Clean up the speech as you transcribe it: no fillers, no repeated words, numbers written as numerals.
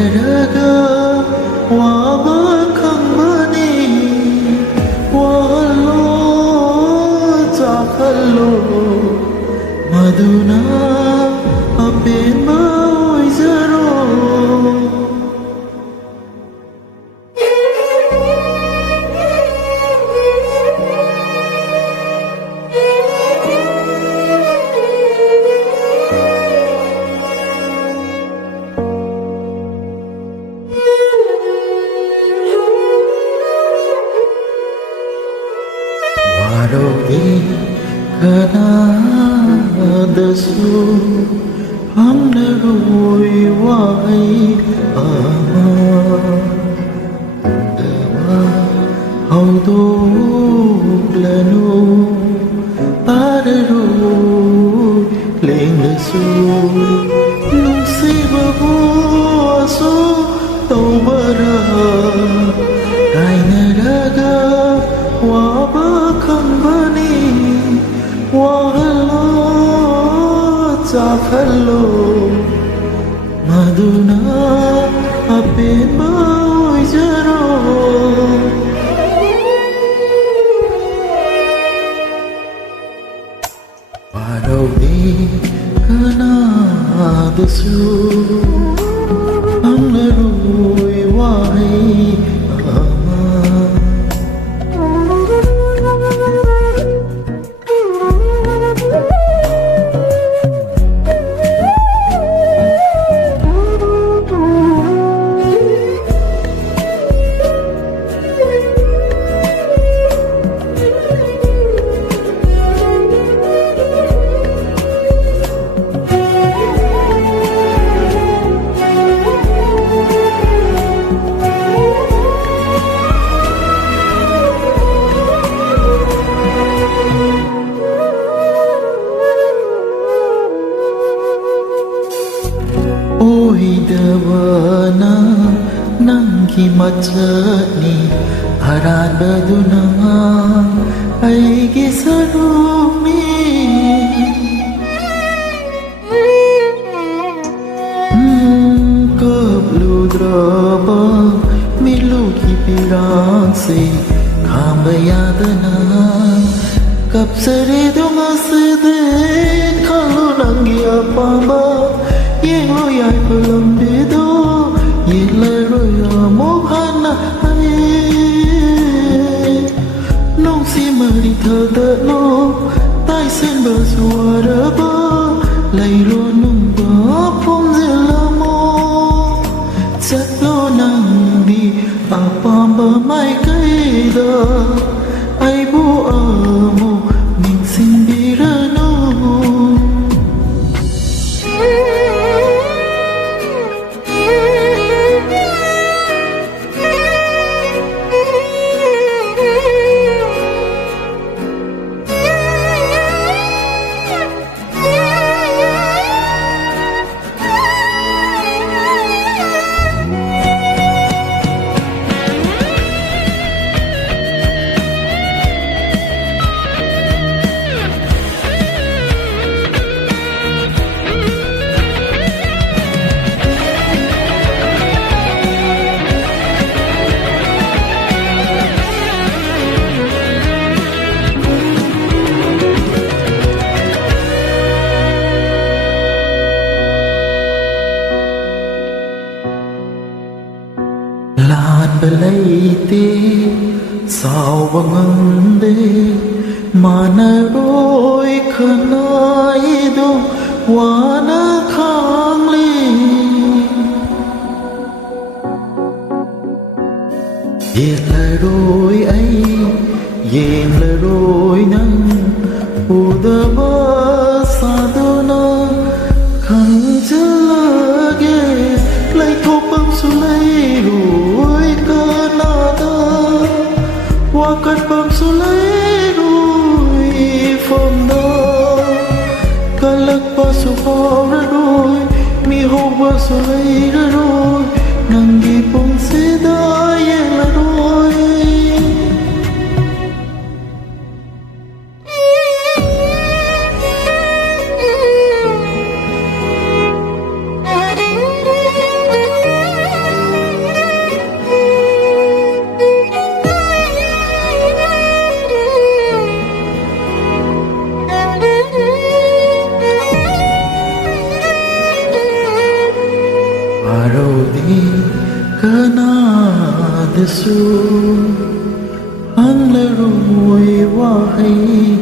내려가 와박한 거니 와할로 자칼로 마두나 앞에 마오이자로 Warogi kanada su hamdarui wai ama dewa haudo lanu padaru leng su nung si babu su tau bara kai naraga wabakan bani wahalo jakhalo maduna ape baoi jaro Warogi kanada su hamdarui wai ama Dawana nangki macani haran baduna aigi sarumi kablu draba milu ki pirang se kambayadana kap sare dunga sede kalu nangi apamba Yeng lo yai pelam bedo Yeng lai roya mohana hai Nong si mari thada no Tai sen ba suara ba Lai lo nung ba pom zela mo Chat lo nang di Apam ba mai kai da Ai bu amo Ning sin birano Lan belaiti sao bangande mana roi khanai do wana khangli Yeng la roi ai yeng la roi nang udaba saduna khang jalage lai thopam sulai roi kanada wakat pam sulai roi fonda kalak pasu pora roi mi hoba sulai roi nangi pong seda yeng la roi Parodi kanadasu ang laru'y wahay